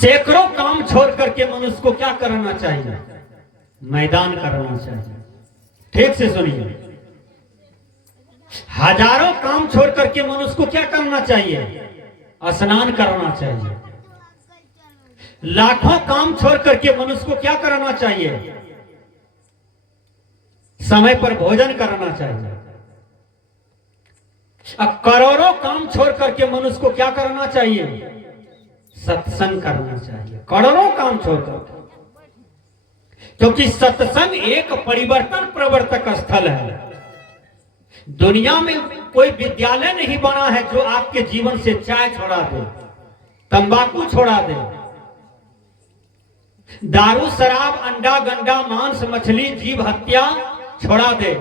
सैकड़ों काम छोड़ करके मनुष्य को क्या करना चाहिए? मैदान करना चाहिए। ठीक से सुनिए, हजारों काम छोड़ करके मनुष्य को क्या करना चाहिए? स्नान करना चाहिए। लाखों काम छोड़ करके मनुष्य को क्या करना चाहिए? समय पर भोजन करना चाहिए। अब करोड़ों काम छोड़ करके मनुष्य को क्या करना चाहिए? सत्संग करना चाहिए। करोड़ों काम छोड़कर, क्योंकि सत्संग एक परिवर्तन प्रवर्तक स्थल है। दुनिया में कोई विद्यालय नहीं बना है जो आपके जीवन से चाय छोड़ा दे, तंबाकू छोड़ा दे, दारू शराब अंडा गंडा मांस मछली जीव हत्या छोड़ा दे,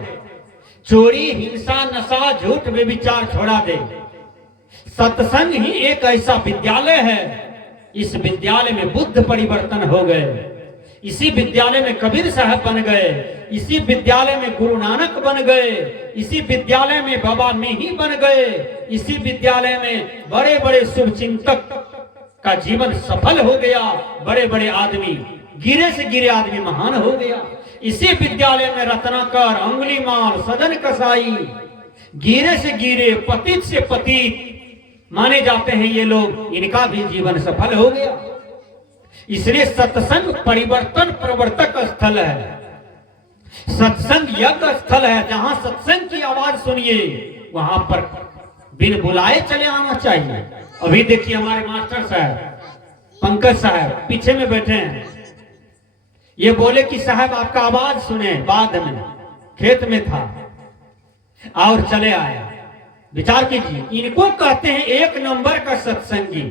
चोरी हिंसा नशा झूठ व्यभिचार छोड़ा दे। सत्संग ही एक ऐसा विद्यालय है। इस विद्यालय में बुद्ध परिवर्तन हो गए, इसी विद्यालय में कबीर साहब बन गए, इसी विद्यालय में गुरु नानक बन गए, इसी विद्यालय में बाबा मेही बन गए, इसी विद्यालय में बड़े बड़े शुभचिंतक का जीवन सफल हो गया। बड़े बड़े आदमी, गिरे से गिरे आदमी महान हो गया। इसी विद्यालय में रत्नाकर, अंगुलीमाल, सजन कसाई, गिरे से गिरे पतित से पतित माने जाते हैं ये लोग, इनका भी जीवन सफल हो गया। इसलिए सत्संग परिवर्तन प्रवर्तक स्थल है। सत्संग यज्ञ स्थल है। जहां सत्संग की आवाज सुनिए वहां पर बिन बुलाए चले आना चाहिए। अभी देखिए हमारे मास्टर साहब पंकज साहब पीछे में बैठे हैं, ये बोले कि साहब आपका आवाज सुने, बाद में खेत में था और चले आया। विचार कीजिए, इनको कहते हैं एक नंबर का सत्संगी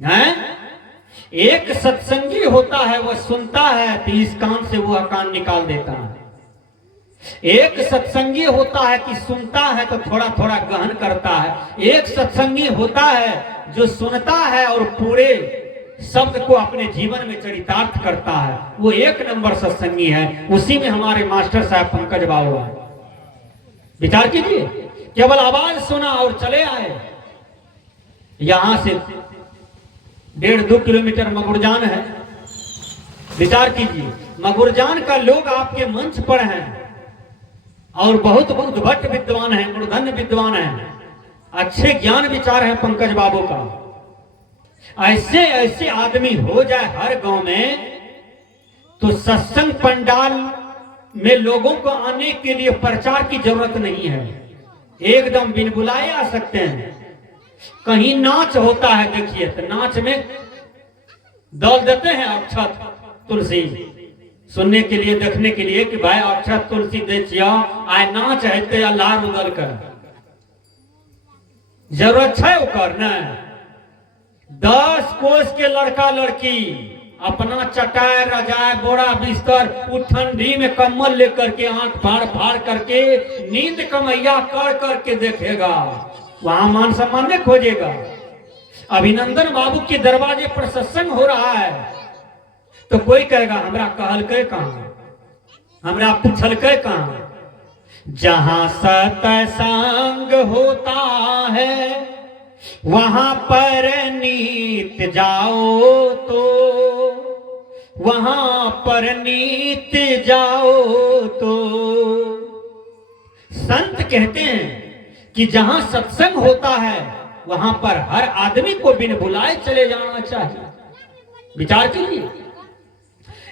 हैं। एक सत्संगी होता है, वह सुनता है तो इस कान से वह कान निकाल देता है। एक सत्संगी होता है कि सुनता है तो थोड़ा थोड़ा गहन करता है। एक सत्संगी होता है जो सुनता है और पूरे शब्द को अपने जीवन में चरितार्थ करता है। वो एक नंबर सत्संगी है। उसी में हमारे मास्टर साहब पंकज बाबू है। विचार कीजिए, केवल आवाज सुना और चले आए। यहां से 1.5-2 किलोमीटर मगुरजान है। विचार कीजिए, मगुरजान का लोग आपके मंच पर हैं और बहुत बहुत भट्ट विद्वान है, मूर्धन्य विद्वान है, अच्छे ज्ञान विचार है पंकज बाबू का। ऐसे ऐसे आदमी हो जाए हर गांव में तो सत्संग पंडाल में लोगों को आने के लिए प्रचार की जरूरत नहीं है। एकदम बिन बुलाए आ सकते हैं। कहीं नाच होता है, देखिए तो नाच में दौड़ देते हैं अक्षत तुलसी सुनने के लिए, देखने के लिए कि भाई अक्षत तुलसी देखिए आए नाच है ते अल्लाह उदल कर जरूरत है ओकर न। 10 कोस के लड़का लड़की अपना चटाई रजाई बोरा बिस्तर उस ठंडी में कम्बल लेकर के आंख फाड़ फाड़ करके नींद कमैया कर करके देखेगा, वहां मान सम्मान नहीं खोजेगा। अभिनंदन बाबू के दरवाजे पर सत्संग हो रहा है तो कोई कहेगा हमरा कहल के कहां, हमरा पूछल के कहां। जहां सत्संग होता है वहां पर नीत जाओ तो, वहां पर नीत जाओ तो। संत कहते हैं कि जहां सत्संग होता है वहां पर हर आदमी को बिन बुलाए चले जाना चाहिए। विचार कीजिए,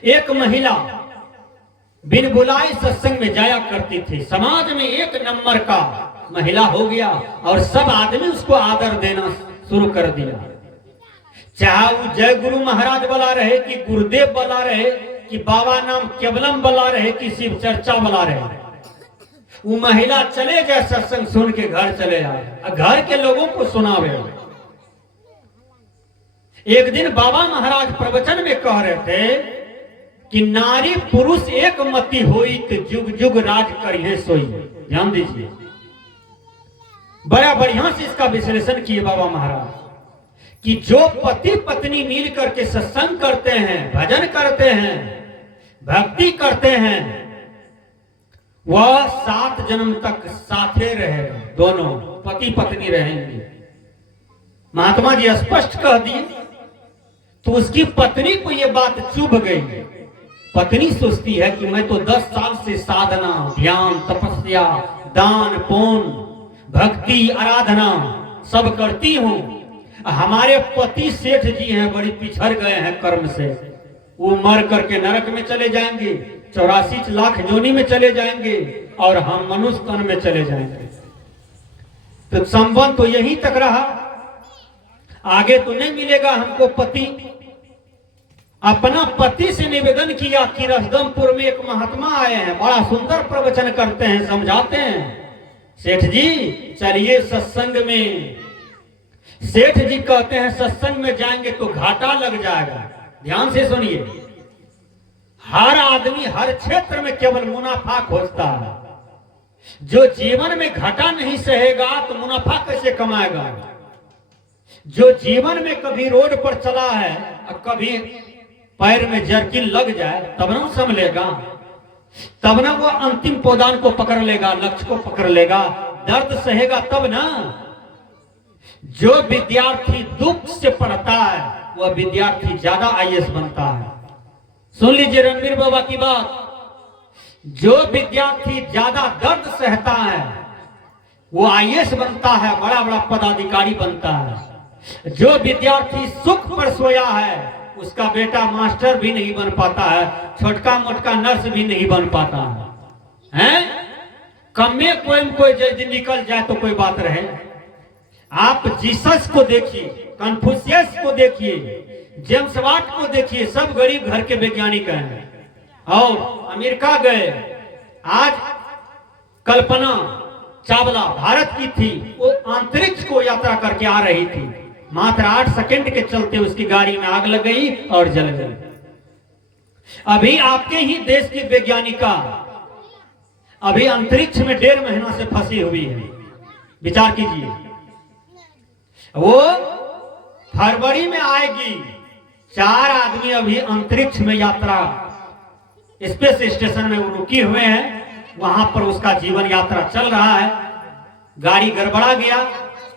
एक महिला बिन बुलाए सत्संग में जाया करती थी। समाज में एक नंबर का महिला हो गया और सब आदमी उसको आदर देना शुरू कर दिया। चाहे वो जय गुरु महाराज बला रहे कि गुरुदेव बला रहे कि बाबा नाम केवलम बला रहे कि शिव चर्चा बला रहे, वो महिला चले गए सत्संग सुन के घर चले आए, घर के लोगों को सुनावे। एक दिन बाबा महाराज प्रवचन में कह रहे थे कि नारी पुरुष एक मति होई तो जुग जुग राज करिए सोई। ध्यान दीजिए, बड़ा बढ़िया से इसका विश्लेषण किए बाबा महाराज कि जो पति पत्नी मिल करके सत्संग करते हैं, भजन करते हैं, भक्ति करते हैं, वह 7 जन्म तक साथे रहेगा। दोनों पति पत्नी रहेंगे। महात्मा जी स्पष्ट कह दिए तो उसकी पत्नी को ये बात चुभ गई। पत्नी सोचती है कि मैं तो 10 साल से साधना, ध्यान, तपस्या, दान, पुण्य, भक्ति, आराधना सब करती हूं। हमारे पति सेठ जी हैं, बड़ी पिछड़ गए हैं कर्म से, वो मर करके नरक में चले जाएंगे, 84 लाख योनि में चले जाएंगे और हम मनुष्य तन में चले जाएंगे। तो संबंध तो यहीं तक रहा, आगे तो नहीं मिलेगा हमको पति। अपना पति से निवेदन किया कि रसदमपुर में एक महात्मा आए हैं, बड़ा सुंदर प्रवचन करते हैं, समझाते हैं, सेठ जी चलिए सत्संग में। सेठ जी कहते हैं सत्संग में जाएंगे तो घाटा लग जाएगा। ध्यान से सुनिए, हर आदमी हर क्षेत्र में केवल मुनाफा खोजता है। जो जीवन में घाटा नहीं सहेगा तो मुनाफा कैसे कमाएगा? जो जीवन में कभी रोड पर चला है और कभी पैर में जर्किन लग जाए तब ना संभलेगा, तब ना वो अंतिम पौधान को पकड़ लेगा, लक्ष्य को पकड़ लेगा, दर्द सहेगा तब ना। जो विद्यार्थी दुख से पढ़ता है वह विद्यार्थी ज्यादा IAS बनता है। सुन लीजिए रणवीर बाबा की बात, जो विद्यार्थी ज्यादा दर्द सहता है वो IAS बनता है, बड़ा बड़ा पदाधिकारी बनता है। जो विद्यार्थी सुख पर सोया है उसका बेटा मास्टर भी नहीं बन पाता है, छोटका मोटका नर्स भी नहीं बन पाता है। कम में कोई यदि निकल जाए तो कोई बात रहे। आप जीसस को देखिए, कन्फ्यूशियस को देखिए, जेम्स वाट को देखिए, सब गरीब घर के वैज्ञानिक हैं और अमेरिका गए। आज कल्पना चावला भारत की थी, वो अंतरिक्ष को यात्रा करके आ रही थी, मात्र 8 सेकंड के चलते उसकी गाड़ी में आग लग गई और जल गई। अभी आपके ही देश की वैज्ञानिका अभी अंतरिक्ष में 1.5 महीना से फंसी हुई है। विचार कीजिए, वो फरवरी में आएगी। 4 आदमी अभी अंतरिक्ष में यात्रा स्पेस स्टेशन में वो रुके हुए हैं, वहां पर उसका जीवन यात्रा चल रहा है। गाड़ी गड़बड़ा गया,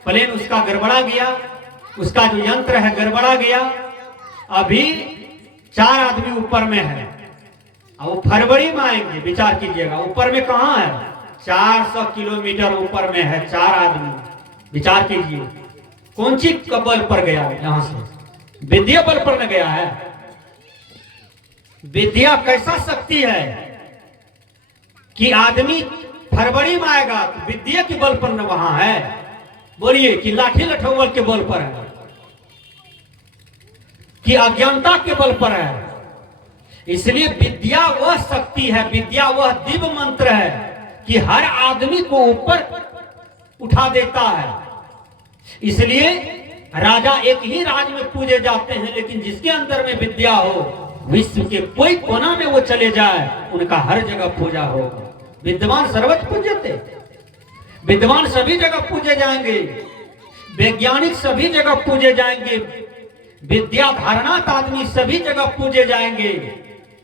प्लेन उसका गड़बड़ा गया, उसका जो यंत्र है गड़बड़ा गया। अभी 4 आदमी ऊपर में है और वो फरवरी में आएंगे। विचार कीजिएगा, ऊपर में कहां है? 400 किलोमीटर ऊपर में है 4 आदमी। विचार कीजिए, कौन सी बल पर गया है? यहां से विद्या बल पर न गया है। विद्या कैसा शक्ति है कि आदमी फरवरी में आएगा तो विद्या के बल पर न वहां है। बोलिए कि लाठी लठौवल के बल पर है कि अज्ञानता के बल पर है। इसलिए विद्या वह शक्ति है, विद्या वह दिव्य मंत्र है कि हर आदमी को ऊपर उठा देता है। इसलिए राजा एक ही राज में पूजे जाते हैं, लेकिन जिसके अंदर में विद्या हो, विश्व के कोई कोना में वो चले जाए, उनका हर जगह पूजा होगा। विद्वान सर्वत्र पूज्यते, विद्वान सभी जगह पूजे जाएंगे, वैज्ञानिक सभी जगह पूजे जाएंगे, विद्या धारणात आदमी सभी जगह पूजे जाएंगे।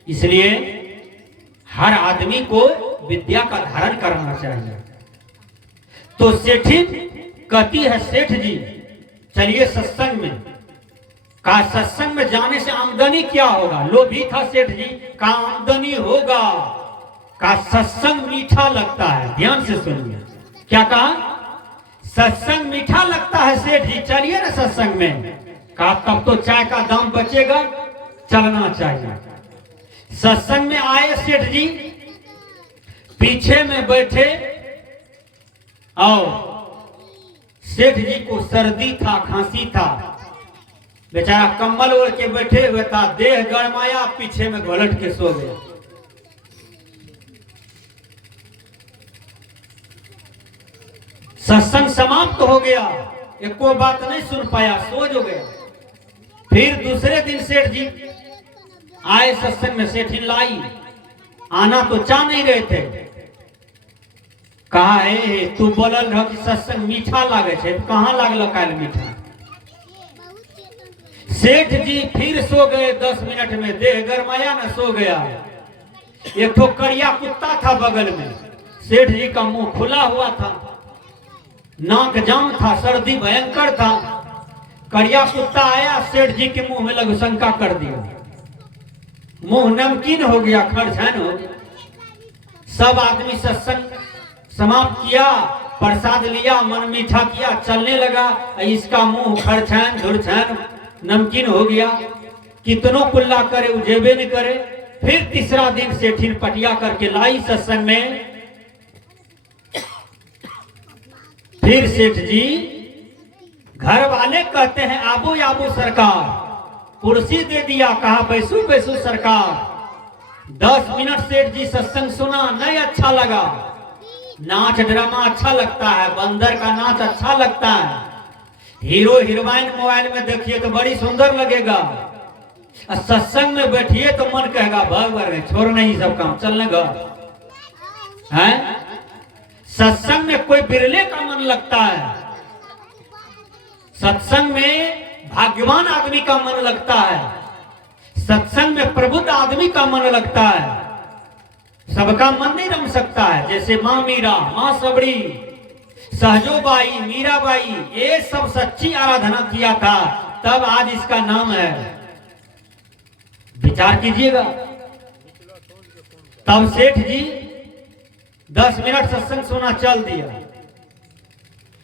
इसलिए हर आदमी को विद्या का धारण करना चाहिए। तो सेठी कहती है, सेठ जी चलिए सत्संग में। का सत्संग में जाने से आमदनी क्या होगा? लोभी था सेठ जी, का आमदनी होगा, का सत्संग मीठा लगता है। ध्यान से सुनिए, क्या कहा? सत्संग मीठा लगता है सेठ जी, चलिए ना सत्संग में। कहा तब तो चाय का दाम बचेगा, चलना चाहिए। सत्संग में आए सेठ जी, पीछे में बैठे और सेठ जी को सर्दी था, खांसी था, बेचारा कंबल ओढ़ के बैठे हुए था, देह गरमाया, पीछे में घोलट के सो गया। सत्संग समाप्त हो गया, एक को बात नहीं सुन पाया, सो जो गया। फिर दूसरे दिन सेठ जी आए सत्संग में, सेठी लाई, आना तो चाह नहीं रहे थे। कहा है तू बोलल रह कि सत्संग मीठा लागे छे, कहां लागल काल मीठा? सेठ जी फिर सो गए 10 मिनट में, देह गरमाया न सो गया। एक तो करिया कुत्ता था बगल में, सेठ जी का मुंह खुला हुआ था, नाक जाम था, सर्दी भयंकर था। करिया कुत्ता आया, सेठ जी के मुंह में लघुशंका कर दिया, मुंह नमकीन हो गया, खरझन हो गया। सब आदमी सत्संग समाप्त किया, प्रसाद लिया, मन मीठा किया, चलने लगा। इसका मुंह खरछन झुरछन नमकीन हो गया, कितनों कुल्ला करे उजेबे न करे। फिर तीसरा दिन सेठिन पटिया करके लाई सत्संग में। फिर सेठ जी घर वाले कहते हैं आबू आबू सरकार, कुर्सी दे दिया, कहा बैसू बैसू सरकार। 10 मिनट सेठ जी सत्संग सुना, नहीं अच्छा लगा। नाच ड्रामा अच्छा लगता है, बंदर का नाच अच्छा लगता है, हीरो हीरोइन मोबाइल में देखिए तो बड़ी सुंदर लगेगा, सत्संग में बैठिए तो मन कहेगा भगवान छोड़ नहीं सब काम, चलने घर है। सत्संग में कोई बिरले का मन लगता है, सत्संग में भाग्यवान आदमी का मन लगता है, सत्संग में प्रबुद्ध आदमी का मन लगता है। सबका मन नहीं रम सकता है। जैसे माँ मीरा, माँ सबड़ी, सहजोबाई, मीराबाई, ये सब सच्ची आराधना किया था, तब आज इसका नाम है। विचार कीजिएगा। तब सेठ जी 10 मिनट सत्संग सुना, चल दिया।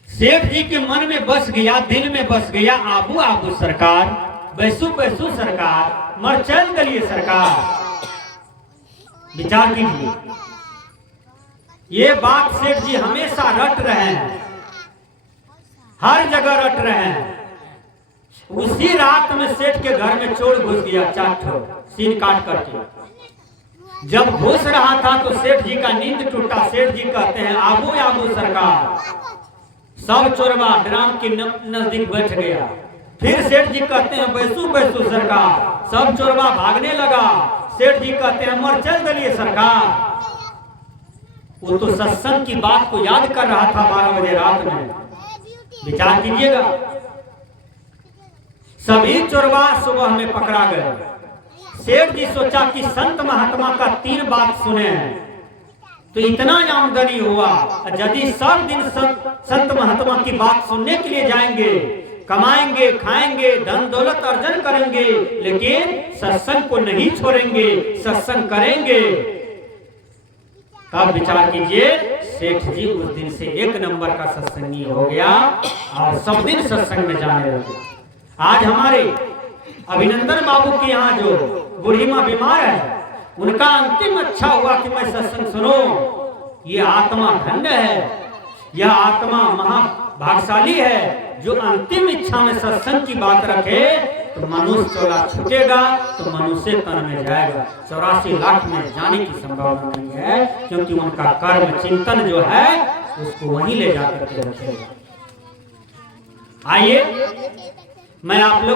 सेठ जी के मन में बस गया, दिल में बस गया, आबू आबू सरकार, बैसू बैसू सरकार, मर चल गलिए सरकार। विचार कीजिए। ये बात सेठ जी हमेशा रट रहे हैं, हर जगह रट रहे हैं। उसी रात में सेठ के घर में चोर घुस गया, 4 ठो सीन काट करके। जब घुस रहा था तो सेठ जी का नींद टूटा। सेठ जी कहते हैं आबू आबू सरकार। सब चोरवा ड्राम के नजदीक बैठ गया। फिर सेठ जी कहते हैं बैसू बैसू सरकार। सब चोरवा भागने लगा। सेठ जी कहते हैं मर चल दलिए सरकार। वो तो सत्संग की बात को याद कर रहा था 12 बजे रात में। विचार कीजिएगा। सभी चोरवा सुबह में पकड़ा गए। सेठ जी सोचा कि संत महात्मा का 3 बात सुने हैं तो इतना आमदनी हुआ। यदि सब दिन संत महात्मा की बात सुनने के लिए जाएंगे, कमाएंगे, खाएंगे, धन दौलत अर्जन करेंगे, लेकिन सत्संग को नहीं छोड़ेंगे, सत्संग करेंगे। तब विचार कीजिए, सेठ जी उस दिन से 1 नंबर का सत्संगी हो गया और सब दिन सत्संग में जाने लगे। आज हमारे अभिनंदन बाबू के यहाँ जो बूढ़ी माँ बीमार है, उनका अंतिम अच्छा हुआ कि मैं सत्संग सुनो। ये आत्मा धन्य है, यह आत्मा महाभाग्यशाली है जो अंतिम इच्छा में सत्संग की बात रखे। तो मनुष्य चोला छूटेगा तो मनुष्य तन में जाएगा। 84 लाख में जाने की संभावना नहीं है, क्योंकि उनका कर्म चिंतन जो है उसको वहीं ले जाकर के रखेगा। आइए मैं आप लोग